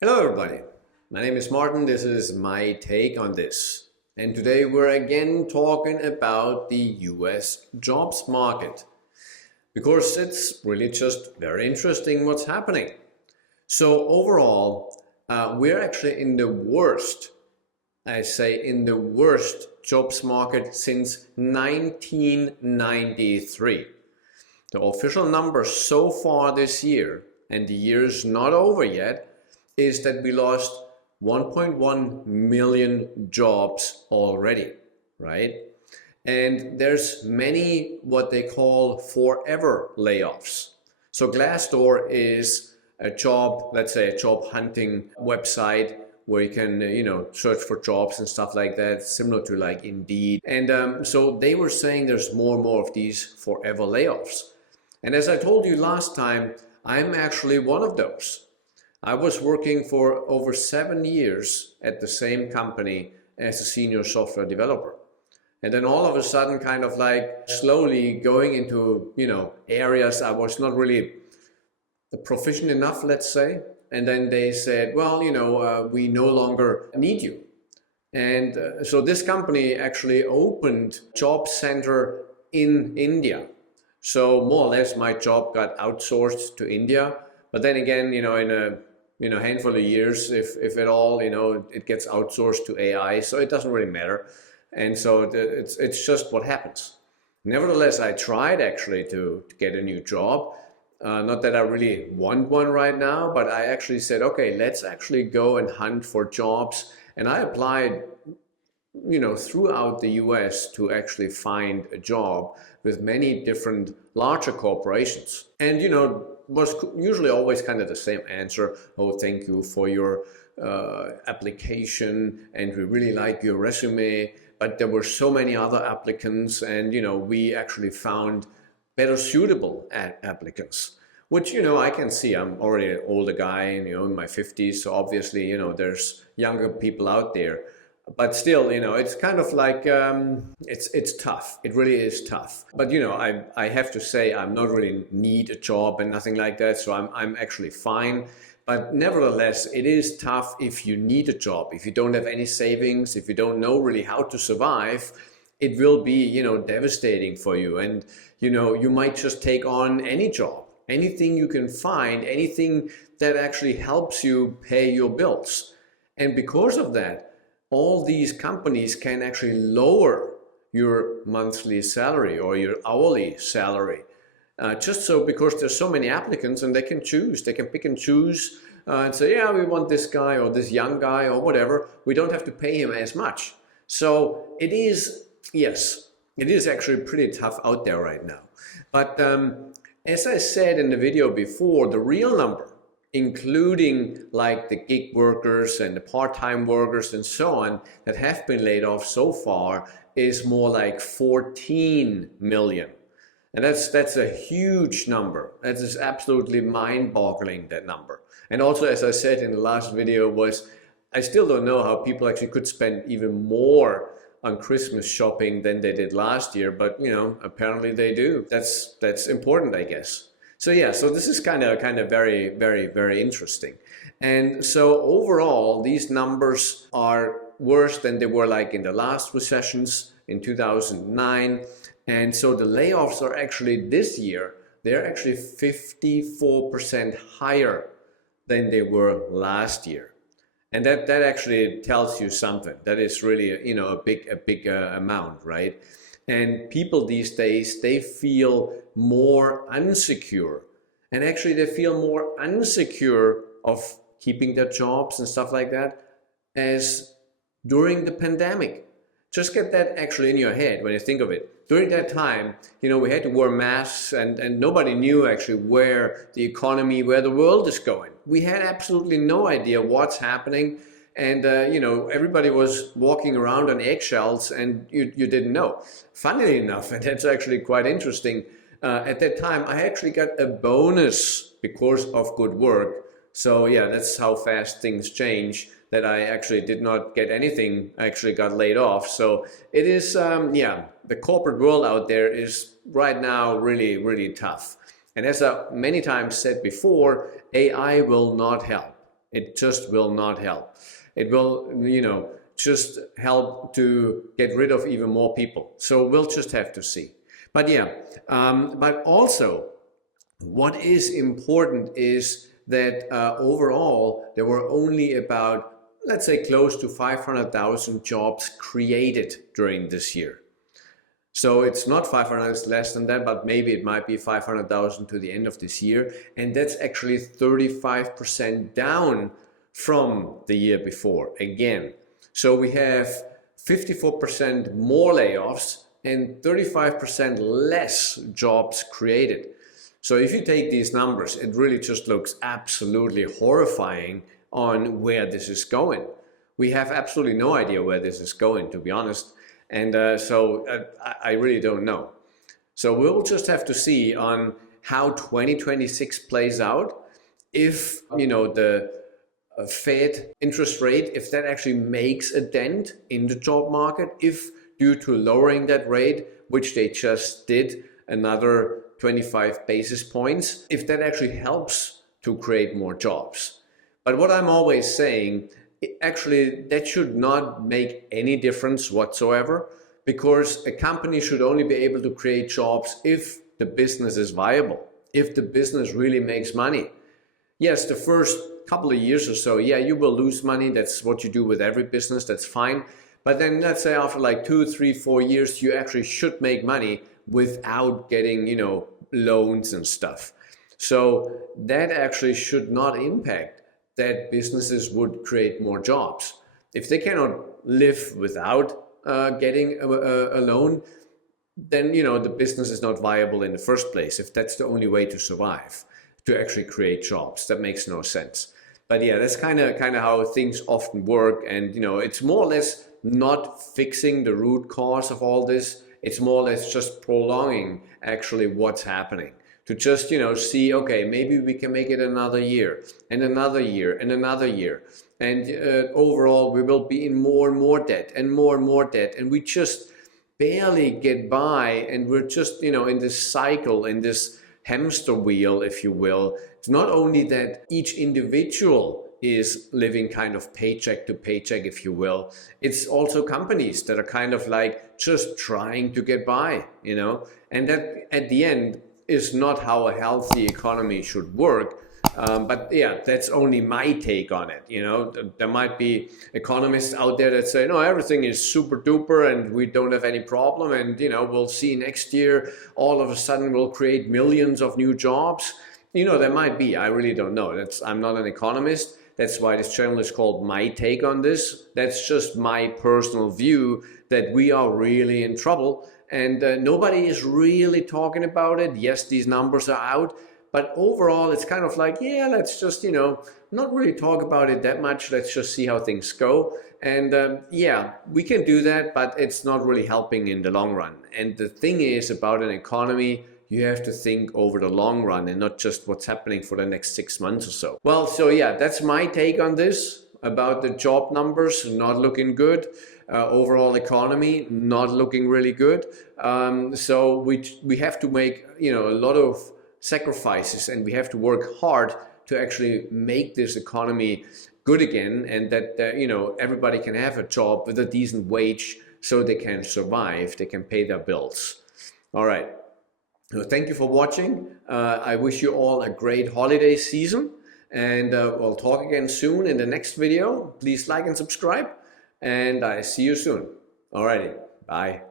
Hello everybody, my name is Martin, this is my take on this. And today we're again talking about the US jobs market because it's really just very interesting what's happening. So overall, we're actually in the worst, I say in the worst jobs market since 1993. The official number so far this year, and the year is not over yet, is that we lost 1.1 million jobs already, right? And there's many what they call forever layoffs. So Glassdoor is a job, let's say a job hunting website where you can, search for jobs and stuff like that, similar to like Indeed. And so they were saying there's more and more of these forever layoffs. And as I told you last time, I'm actually one of those. I was working for over 7 years at the same company as a senior software developer. And then all of a sudden, kind of like slowly going into, areas I was not really proficient enough, let's say. And then they said, well, we no longer need you. And so this company actually opened job center in India. So more or less my job got outsourced to India. But then again, in a handful of years, if at all, it gets outsourced to AI, so it doesn't really matter. And so it's just what happens. Nevertheless, I tried actually to get a new job. Not that I really want one right now, but I actually said, okay, let's actually go and hunt for jobs. And I applied throughout the US to actually find a job with many different larger corporations. And, was usually always kind of the same answer. Oh, thank you for your application, and we really like your resume. But there were so many other applicants, and, we actually found better suitable applicants. Which, I can see. I'm already an older guy, in my 50s. So obviously, there's younger people out there. But still, it's kind of like, it's tough. It really is tough. But, I have to say I'm not really need a job and nothing like that. So I'm actually fine. But nevertheless, it is tough if you need a job. If you don't have any savings, if you don't know really how to survive, it will be, devastating for you. And, you might just take on any job, anything you can find, anything that actually helps you pay your bills. And because of that, all these companies can actually lower your monthly salary or your hourly salary. Just so because there's so many applicants and they can choose, they can pick and choose and say, yeah, we want this guy or this young guy or whatever. We don't have to pay him as much. So it is, yes, it is actually pretty tough out there right now. But as I said in the video before, the real number, including like the gig workers and the part-time workers and so on that have been laid off so far, is more like 14 million. And that's a huge number. That is absolutely mind-boggling, that number. And also, as I said in the last video, I still don't know how people actually could spend even more on Christmas shopping than they did last year, but apparently they do. That's important, I guess. So yeah, so this is kind of very, very, very interesting. And so overall, these numbers are worse than they were like in the last recessions in 2009. And so the layoffs are actually this year, they're actually 54% higher than they were last year. And that actually tells you something. That is really, a big amount, right? And people these days, they feel more insecure. And actually they feel more insecure of keeping their jobs and stuff like that as during the pandemic. Just get that actually in your head when you think of it. During that time, we had to wear masks and nobody knew actually where the economy, where the world is going. We had absolutely no idea what's happening. And, everybody was walking around on eggshells and you didn't know. Funnily enough, and that's actually quite interesting, at that time, I actually got a bonus because of good work. So yeah, that's how fast things change, that I actually did not get anything. I actually got laid off. So it is, the corporate world out there is right now really, really tough. And as I many times said before, AI will not help. It just will not help. It will, just help to get rid of even more people. So we'll just have to see. But yeah, but also what is important is that overall there were only about, let's say, close to 500,000 jobs created during this year. So it's not 500, it's less than that, but maybe it might be 500,000 to the end of this year. And that's actually 35% down from the year before, again. So we have 54% more layoffs and 35% less jobs created. So if you take these numbers, it really just looks absolutely horrifying on where this is going. We have absolutely no idea where this is going, to be honest. And so I really don't know. So we'll just have to see on how 2026 plays out. If, the Fed interest rate, if that actually makes a dent in the job market, if due to lowering that rate, which they just did, another 25 basis points, if that actually helps to create more jobs. But what I'm always saying, actually, that should not make any difference whatsoever, because a company should only be able to create jobs if the business is viable, if the business really makes money. Yes, the first couple of years or so, yeah, you will lose money. That's what you do with every business. That's fine. But then let's say after like 2, 3, 4 years, you actually should make money without getting, loans and stuff. So that actually should not impact that businesses would create more jobs. If they cannot live without getting a loan, then the business is not viable in the first place. If that's the only way to survive, to actually create jobs, that makes no sense. But yeah, that's kind of how things often work. And it's more or less not fixing the root cause of all this. It's more or less just prolonging actually what's happening. To just, see, okay, maybe we can make it another year and another year and another year. And overall, we will be in more and more debt and more debt. And we just barely get by. And we're just, in this cycle, in this hamster wheel, if you will. It's not only that each individual is living kind of paycheck to paycheck, if you will. It's also companies that are kind of like just trying to get by, and that at the end is not how a healthy economy should work. But yeah, that's only my take on it. There might be economists out there that say, no, everything is super duper and we don't have any problem. And, we'll see next year, all of a sudden we'll create millions of new jobs. There might be, I really don't know. I'm not an economist. That's why this channel is called My Take on This. That's just my personal view that we are really in trouble. And nobody is really talking about it. Yes, these numbers are out. But overall, it's kind of like, yeah, let's just, not really talk about it that much. Let's just see how things go. And yeah, we can do that, but it's not really helping in the long run. And the thing is about an economy, you have to think over the long run and not just what's happening for the next 6 months or so. Well, so yeah, that's my take on this, about the job numbers not looking good. Overall economy not looking really good. So we have to make, a lot of sacrifices, and we have to work hard to actually make this economy good again, and that everybody can have a job with a decent wage so they can survive, they can pay their bills. All right. So thank you for watching. I wish you all a great holiday season, and we'll talk again soon in the next video. Please like and subscribe, and I see you soon. Alrighty, bye.